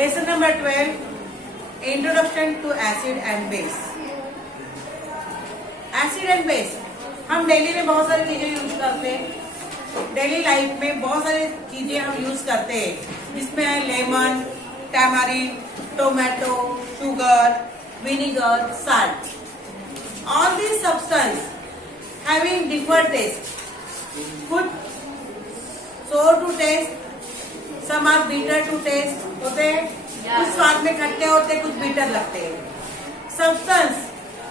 Lesson number 12, Introduction to Acid and Base. Acid and Base हम daily में बहुत सारी चीजें यूज करते हैं। डेली लाइफ में बहुत सारी चीजें हम यूज करते हैं, जिसमें है lemon, tamarind, tomato, sugar, vinegar, salt. All these substances having different taste. Good, sour to taste, some are bitter to taste होते हैं, कुछ स्वाद में खट्टे होते हैं, कुछ bitter लगते हैं. Substance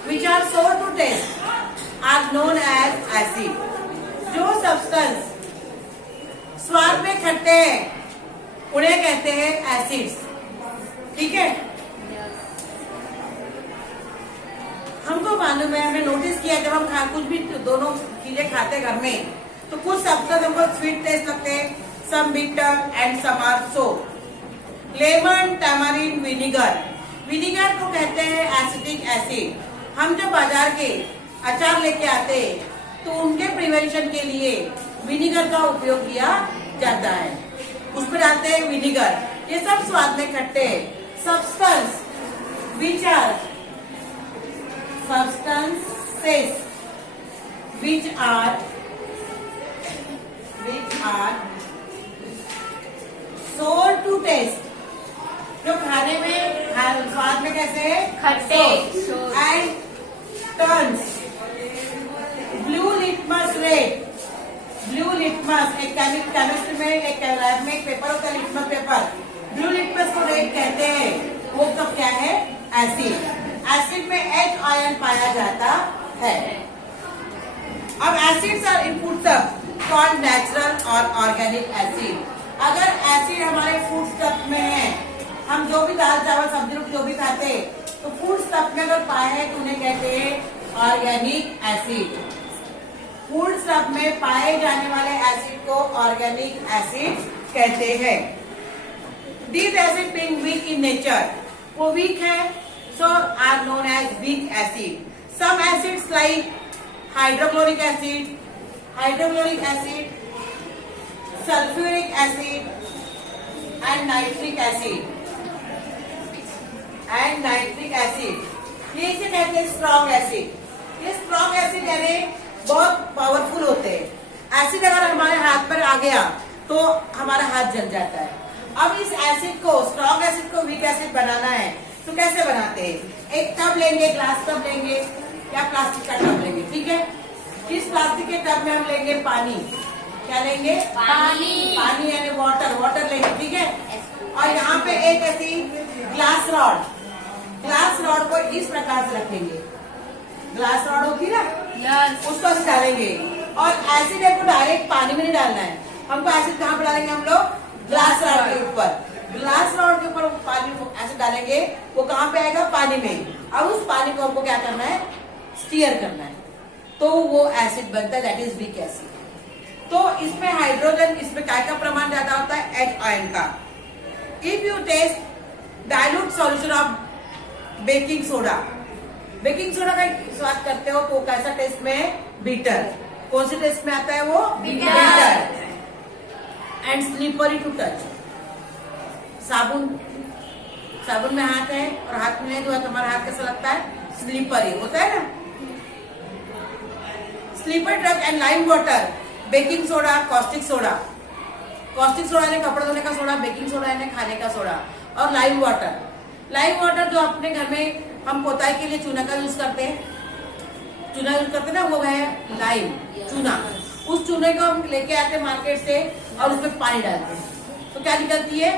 which are sour to taste are known as acid. जो substance स्वाद में खट्टे हैं उन्हें कहते हैं एसिड्स. ठीक है, हमको मालूम है, हमने नोटिस किया जब हम कुछ भी दोनों चीजें खाते घर में, तो कुछ सब्जेक्ट हमको स्वीट टेस्ट लगते हैं, some bitter and some are sour. Lemon, tamarind, vinegar. Vinegar को कहते हैं एसिटिक एसिड. हम जब बाजार के अचार लेके आते हैं तो उनके प्रिवेंशन के लिए विनेगर का उपयोग किया जाता है. उस पर डालते हैं विनेगर. ये सब स्वाद में खट्टे हैं. Substance which are substances which are sour to taste, जो खाने में स्वाद में कैसे है खट्टे, and turns blue litmus red. Blue litmus एक केमिस्ट्री में, एक लैब में एक पेपर होता है लिटमस पेपर. ब्लू लिटमस को रेड कहते हैं. वो सब क्या है? एसिड. एसिड में H आयन पाया जाता है. अब acids are input called natural और ऑर्गेनिक एसिड. अगर एसिड हमारे फूड स्टफ में है, हम जो भी दाल चावल सब्जी रोटी जो भी खाते हैं, तो फूड स्टफ में अगर पाए हैं तो उन्हें कहते हैं ऑर्गेनिक एसिड. फूड स्टफ में पाए जाने वाले एसिड को ऑर्गेनिक एसिड कहते हैं. These acid being weak in nature, वो वीक है, so are known as weak acid. Some acids like hydrochloric acid, sulfuric acid, and nitric acid. ये इसे कहते हैं स्ट्रॉन्ग एसिड. ये स्ट्रॉन्ग एसिड यानी बहुत पावरफुल होते हैं. एसिड अगर हमारे हाथ पर आ गया तो हमारा हाथ जल जाता है. अब इस एसिड को, स्ट्रॉन्ग एसिड को वीक एसिड बनाना है तो कैसे बनाते हैं? एक टब लेंगे, ग्लास टब लेंगे या प्लास्टिक का टब लेंगे. ठीक है, इस प्लास्टिक के टब में हम लेंगे पानी. क्या लेंगे? पानी यानी वाटर लेंगे. ठीक है, और यहाँ पे एक ऐसी ग्लास रॉड को इस प्रकार से रखेंगे. ग्लास रॉड होती है ना, उसको डालेंगे. और एसिड को डायरेक्ट पानी में नहीं डालना है. हमको एसिड कहाँ पे डालेंगे? हम लोग ग्लास रॉड के ऊपर. ग्लास रॉड के ऊपर पानी ऐसे डालेंगे, वो कहाँ पे आएगा? पानी में. अब उस पानी को हमको क्या करना है? स्टीयर करना है, तो वो एसिड बनता है, दैट इज वीक एसिड. तो इसमें हाइड्रोजन, इसमें काय का प्रमाण ज्यादा होता है? H आयन का. If you taste dilute solution of baking soda का स्वाद करते हो तो कैसा टेस्ट में? बिटर. कौन से टेस्ट में आता है वो? Bitter. And slippery to touch. साबुन में हाथ है और हाथ में नहीं धोया तो हमारा हाथ कैसा लगता है? स्लिपरी होता है ना. स्लीपर ड्रग and lime water, baking soda, caustic soda यानी कपड़े धोने का सोडा, बेकिंग सोडा यानी खाने का सोडा, और लाइम वाटर जो अपने घर में हम पोताई के लिए चूना का यूज करते हैं, ना, वो है लाइम चूना. उस चूने को हम लेके आते हैं मार्केट से और उसमें पानी डालते हैं तो क्या निकलती है?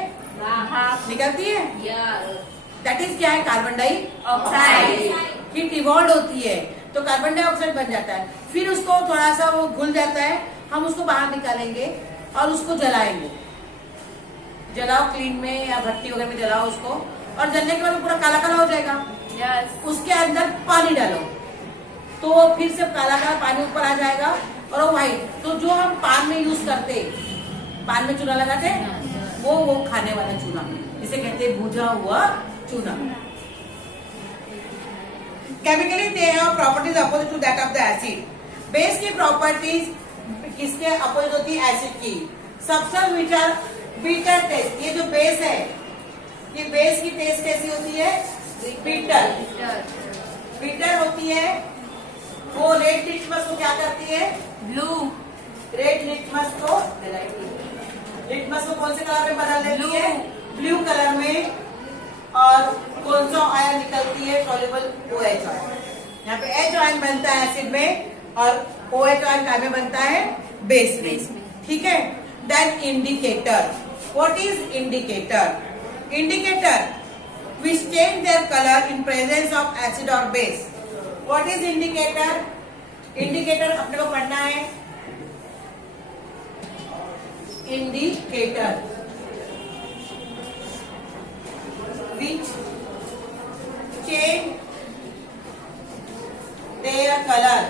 दैट इज क्या है? Carbon dioxide. हीट इवॉल्व होती है तो कार्बन डाइऑक्साइड बन जाता है. फिर उसको थोड़ा सा वो घुल जाता है, हम उसको बाहर निकालेंगे और उसको जलाएंगे. जलाओ क्लीन में या भट्टी वगैरह में जलाओ उसको, और जलने के बाद वो पूरा काला काला हो जाएगा. उसके अंदर पानी डालो तो फिर से काला काला पानी ऊपर आ जाएगा और वो व्हाइट. तो जो हम पान में यूज करते, पान में चूना लगाते वो खाने वाला चूना, इसे कहते हैं भुजा हुआ चूना. Chemically they have properties opposite to that of the acid. Base की प्रॉपर्टीज किसके अपोजिट होती है? एसिड की. Substance which are bitter taste. ये जो बेस है कि बेस की टेस्ट कैसी होती है, बिटर बिटर होती है। वो रेड लिटमस को क्या करती है, ब्लू रेड लिटमस को कौन से कलर में बदल देती है, ब्लू कलर में। और कौन सा आयन निकलती है, सॉल्युबल OH आयन। यहाँ पे H आयन बनता है एसिड में और OH आयन काय में बनता है, बेस में। ठीक है। Then indicator, what is indicator? Indicator which change their color in presence of acid or base. What is indicator? Indicator अपने को पढ़ना है, indicator which change their color,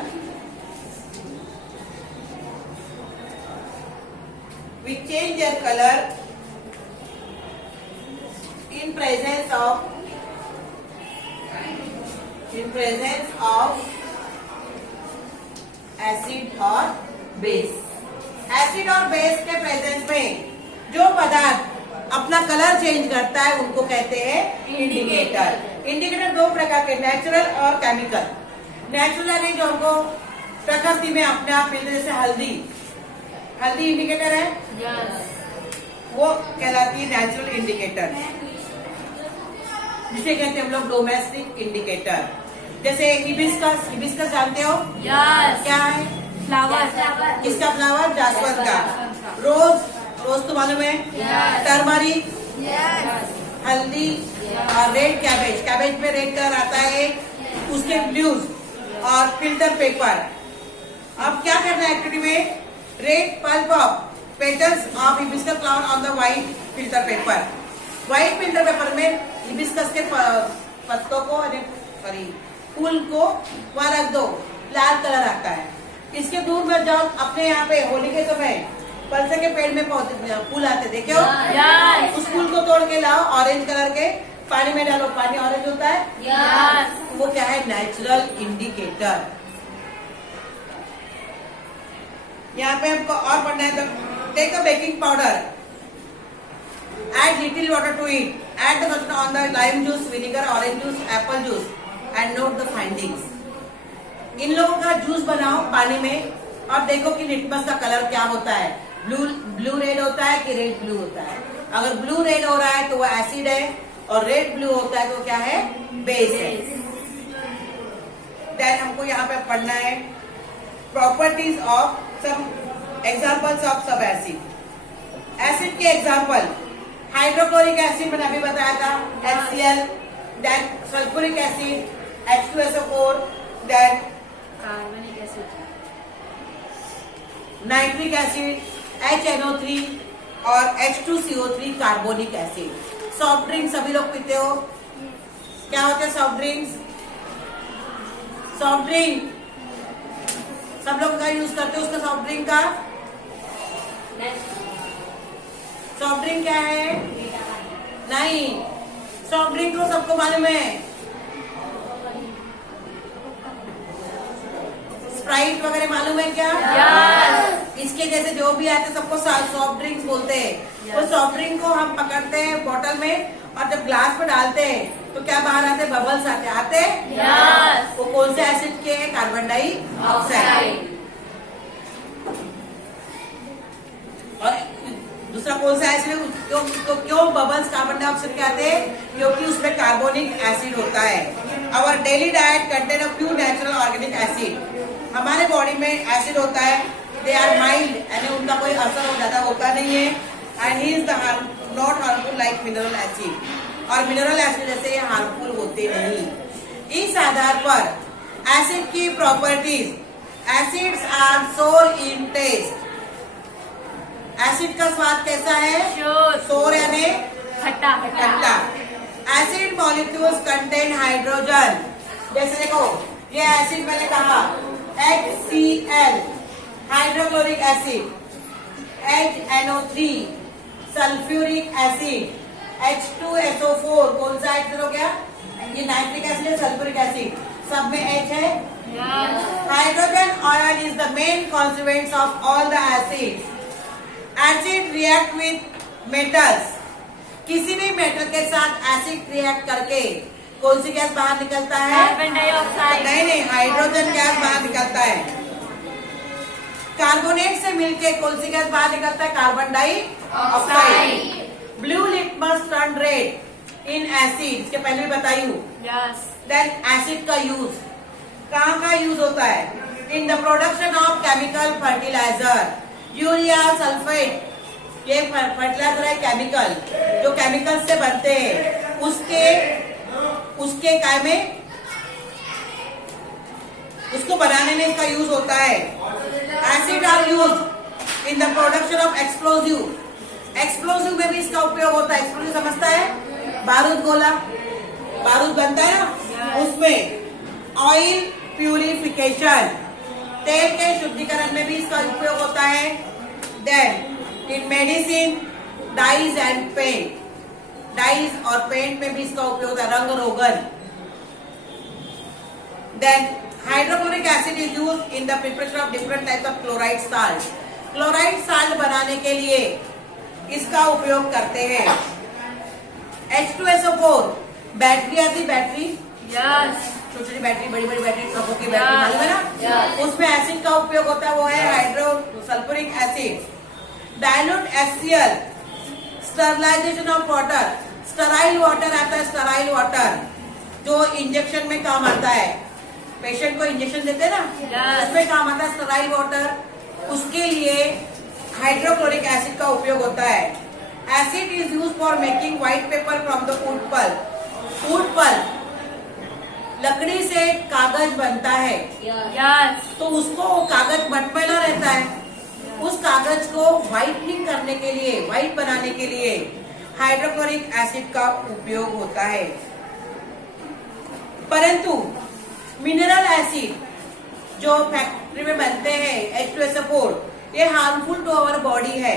which change their color in presence of acid or base. Acid और base के presence में जो पदार्थ अपना कलर चेंज करता है उनको कहते हैं इंडिकेटर। इंडिकेटर दो प्रकार के, नेचुरल और केमिकल। नेचुरल यानी जो हमको प्रकृति में अपने आप मिलते, जैसे हल्दी इंडिकेटर है, वो कहलाती है नेचुरल इंडिकेटर, जिसे कहते हैं हम लोग डोमेस्टिक इंडिकेटर। जैसे हिबिस्कस जानते हो, क्या है, फ्लावर। किसका फ्लावर, जासवंत का। रोज तो मालूम है, टर्मरिक, हल्दी और रेड कैबेज में रेड कलर आता है, उसके ब्लूज और फिल्टर पेपर। अब क्या करना है एक्टिविटी में, red pulp of petals of hibiscus flower on the white filter paper. White filter paper में हिबिस्कस के पत्तों को, फूल को वहां रख दो, लाल कलर आता है। इसके दूर में जाओ, अपने यहाँ पे होली के समय पलसे के पेड़ में पौधे फूल आते देखे हो, उस फूल को तोड़ के लाओ, ऑरेंज कलर के, पानी में डालो, पानी ऑरेंज होता है। वो क्या है, नेचुरल इंडिकेटर। यहाँ पे हमको और पढ़ना है, तो take a baking powder, add little water to it, add the solution on the lime juice, vinegar, orange juice, apple juice and note the findings. इन लोगों का जूस बनाओ पानी में और देखो कि लिटमस का कलर क्या होता है, ब्लू रेड होता है कि रेड ब्लू होता है। अगर ब्लू रेड हो रहा है तो वो एसिड है, और रेड ब्लू होता है तो क्या है, बेस है। देन हमको यहाँ पे पढ़ना है properties of some examples of सब एसिड। एसिड के एग्जांपल, हाइड्रोक्लोरिक एसिड मैंने अभी बताया था, HCl, then sulphuric acid H2SO4, then carbonic acid, nitric acid HNO3 और H2CO3 carbonic acid. Soft drink सभी लोग पीते हो, क्या होते हैं सॉफ्ट ड्रिंक्स? सॉफ्ट ड्रिंक सब लोग का यूज करते हो, उसका सॉफ्ट ड्रिंक का सॉफ्ट ड्रिंक क्या है? नहीं, सॉफ्ट ड्रिंक तो सबको मालूम है, स्प्राइट वगैरह मालूम है क्या? इसके जैसे जो भी आते सबको सॉफ्ट ड्रिंक्स बोलते हैं। वो सॉफ्ट ड्रिंक को हम पकड़ते हैं बोतल में और जब ग्लास में डालते हैं तो क्या बाहर आते, बबल्स आते वो कौन से एसिड के? Carbon dioxide. और दूसरा कौन सा एसिड है? क्यों बबल्स कार्बन डाइऑक्साइड के आते हैं? क्योंकि उसमें कार्बोनिक एसिड होता है। Our daily diet contain a few natural organic acid. हमारे बॉडी में एसिड होता है, दे आर माइल्ड, यानी उनका कोई असर ज्यादा होता नहीं है, and he is not harmful like mineral acid. और मिनरल एसिड जैसे हार्मफुल होते नहीं। इस आधार पर एसिड की प्रॉपर्टीज, एसिड्स आर सोर इन टेस्ट। एसिड का स्वाद कैसा है? सोर यानी खट्टा। Acid molecules contain hydrogen. जैसे देखो ये एसिड मैंने कहा HCl, hydrochloric acid, HNO3, sulphuric acid, H2SO4, कौन सा एसिड हो गया? ये नाइट्रिक एसिड है, सल्फ्यूरिक एसिड, सब में H है। Hydrogen ion is the main constituents of all the acids. Acid react with metals. किसी भी मेटल के साथ एसिड रिएक्ट करके कौन सी गैस बाहर निकलता है? Carbon dioxide. नहीं, हाइड्रोजन गैस बाहर निकलता है। कार्बोनेट से मिलके कौन सी गैस बाहर निकलता है? Carbon dioxide. Blue litmus turn red in acid, इसके पहले भी बताई हूँ। यस। देन एसिड का यूज कहाँ का यूज होता है? In the production of chemical fertiliser, urea sulphate, ये फर्टिलाइजर है केमिकल, जो केमिकल से बनते हैं, उसके काय में उसको बनाने में इसका यूज होता है। Acid are use in the production of explosive, explosive में भी इसका उपयोग होता है। एक्सप्लोजिव समझता है? बारूद गोला, बारूद बनता है ना, उसमें ऑयल प्यूरिफिकेशन, तेल के शुद्धिकरण में भी इसका उपयोग होता है। Then in medicine, dyes and paint, dyes और पेंट में भी इसका उपयोग होता है, रंग रोगन। Then hydrochloric acid is use in the preparation of different types of chloride salt, chloride salt बनाने के लिए इसका उपयोग करते हैं। H2SO4, बैटरी आती, बैटरी, यस। छोटी छोटी बैटरी, बड़ी बड़ी बैटरी, ट्रकों की बैटरी मालूम है ना, उसमें एसिड का उपयोग होता है, वो है hydrosulphuric acid. Dilute HCl, sterilisation of water, sterile water आता है, स्टराइल वाटर जो इंजेक्शन में काम आता है, पेशेंट को इंजेक्शन देते हैं ना, उसमें काम आता है स्टराइल वाटर, उसके लिए हाइड्रोक्लोरिक एसिड का उपयोग होता है। Acid is use for making white paper from the wood pulp, wood pulp लकड़ी से कागज बनता है, यस। तो उसको कागज मटमैला रहता है, उस कागज को व्हाइटनिंग करने के लिए, व्हाइट बनाने के लिए हाइड्रोक्लोरिक एसिड का उपयोग होता है। परंतु मिनरल एसिड जो फैक्ट्री में बनते हैं, H2SO4, ये हार्मफुल टू अवर बॉडी है।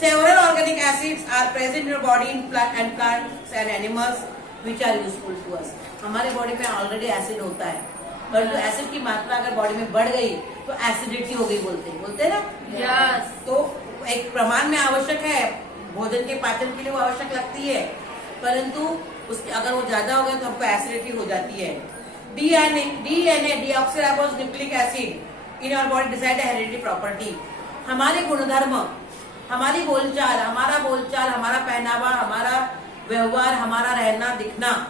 Several organic acids are present in your body in and plants and animals which are useful to us. हमारे बॉडी में ऑलरेडी एसिड होता है, परंतु एसिड की मात्रा अगर बॉडी में बढ़ गई तो एसिडिटी हो गई, बोलते हैं ना, यस। तो एक प्रमाण में आवश्यक है, भोजन के पाचन के लिए वो आवश्यक लगती है, परंतु उसके अगर वो ज्यादा हो गए तो हमको एसिडिटी हो जाती है। DNA, deoxyribose nucleic acid in our body decide heredity property, हमारे गुणधर्म, हमारी बोलचाल, हमारा पहनावा, हमारा व्यवहार, हमारा रहना दिखना,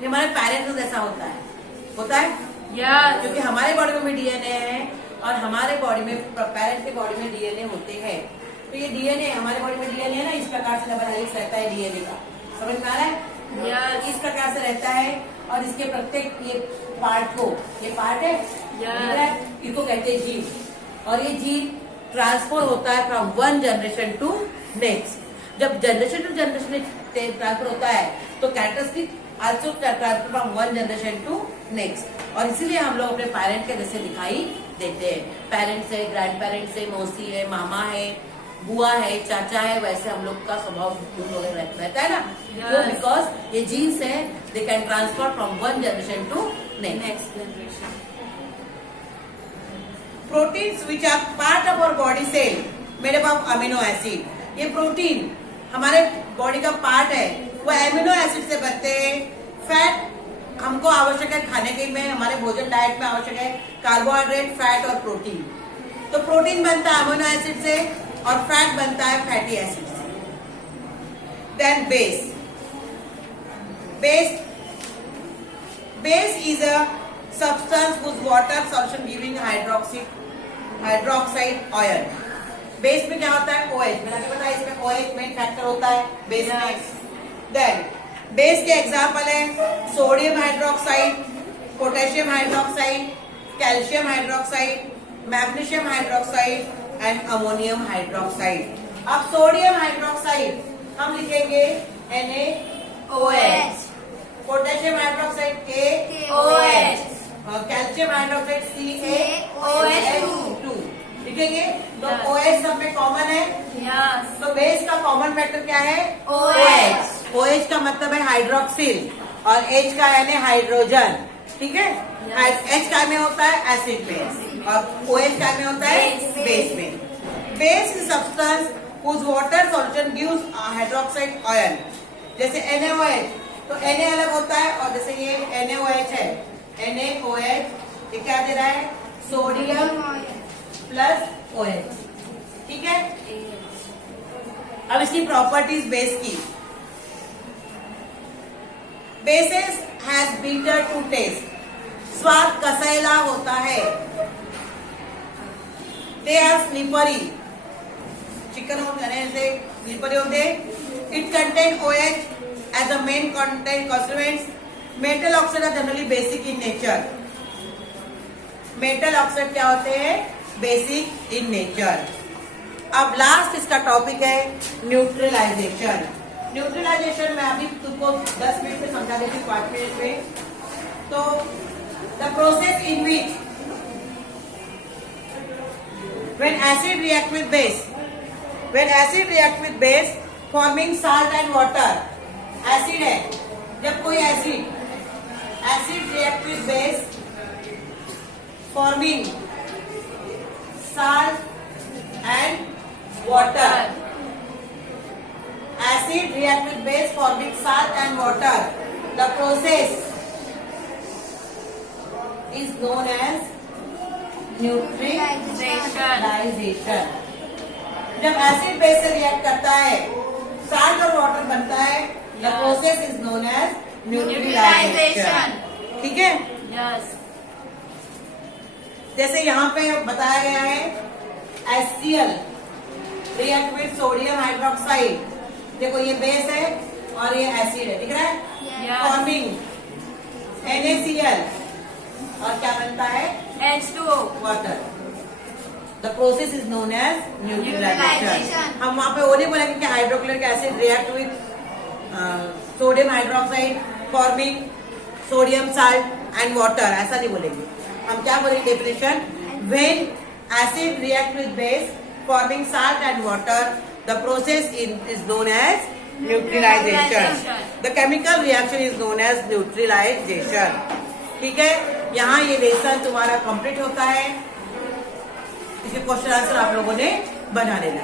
ये हमारे पेरेंट्स जैसा होता है, यस। क्योंकि हमारे बॉडी में भी डीएनए है और हमारे बॉडी में, पेरेंट्स के बॉडी में डीएनए होते हैं। तो ये डीएनए, हमारे बॉडी में डीएनए है ना, इस प्रकार से डबल हेलिक्स रहता है डीएनए का, समझ में आ रहा है? यस। इस प्रकार से रहता है और इसके प्रत्येक ये पार्ट को, ये पार्ट है, इसको कहते हैं जीन, और ये जीन ट्रांसफर होता है from one generation to next. जब जनरेशन टू जनरेशन ट्रांसफर होता है तो characteristic also transfer from one generation to next, और इसीलिए हम लोग अपने पेरेंट के जैसे दिखाई देते हैं। पेरेंट्स है, ग्रैंड पेरेंट्स है, मौसी है, मामा है, बुआ है, चाचा है, वैसे हम लोग का स्वभाव रहता है ना, तो बिकॉज ये जीन्स है, they can transfer from one generation to next generation. Proteins which are part of our body cell made up of amino acid, ये प्रोटीन हमारे बॉडी का पार्ट है, वो एमिनो एसिड से बनते हैं। फैट हमको आवश्यक है खाने के में, हमारे भोजन डाइट में आवश्यक है कार्बोहाइड्रेट, फैट और प्रोटीन। तो प्रोटीन बनता है अमीनो एसिड से और फैट बनता है फैटी एसिड से। Then base is a substance whose water solution giving hydroxide ion. Base में क्या होता है? OH, मैंने आपको बताया इसमें OH मेन फैक्टर होता है बेस में। देन बेस के एग्जाम्पल है sodium hydroxide, potassium hydroxide, calcium hydroxide, magnesium hydroxide and ammonium hydroxide. अब सोडियम हाइड्रोक्साइड हम लिखेंगे NaOH, potassium hydroxide KOH, calcium hydroxide CaOH2 लिखेंगे। तो OH सब में कॉमन है, तो बेस का कॉमन फैक्टर क्या है? OH। OH का मतलब है हाइड्रोक्सिल और H का यानी हाइड्रोजन, ठीक है। H का में होता है एसिड में और OH का में होता है बेस में। Base is substance whose water solution gives hydroxide ion. जैसे NaOH, तो Na अलग होता है, और जैसे ये NaOH है, NaOH ये क्या दे रहा है? Sodium plus OH. ठीक है. अब इसकी प्रॉपर्टीज बेस की. Bases has bitter to taste. स्वाद कसैला होता है. They are slippery. चिकन ऐसे स्लीपरी होते. It contain OH as the main constituents. Metal oxide are generally basic in nature. Metal oxide क्या होते हैं? Basic in nature. अब लास्ट इसका टॉपिक है न्यूट्रलाइजेशन. न्यूट्रलाइजेशन में अभी तुमको 10 मिनट में समझा देती हूँ, 5 मिनट में. तो the process in which when acid react with base forming salt and water. Acid है, जब कोई acid react with base forming salt and water. Acid react with base forming salt and water. The process is known as neutralisation. जब acid base से react करता है, salt और water बनता है. The process is known as neutralisation. ठीक है. Yes. जैसे यहाँ पे बताया गया है HCl react with sodium hydroxide. देखो ये बेस है और ये एसिड है, दिख रहा है. फॉर्मिंग NaCl और क्या बनता है? H2O. Water. The process is known as neutralisation. हम वहाँ पे वो नहीं बोलेंगे कि hydrochloric acid react with sodium hydroxide forming sodium salt and water, ऐसा नहीं बोलेंगे. हम क्या बोलेंगे definition? When acid react with base forming salt and water, the process is known as neutralisation. The chemical reaction is known as neutralisation. ठीक है. यहाँ ये लेसन तुम्हारा कंप्लीट होता है. इसके क्वेश्चन आंसर आप लोगों ने बना लेना.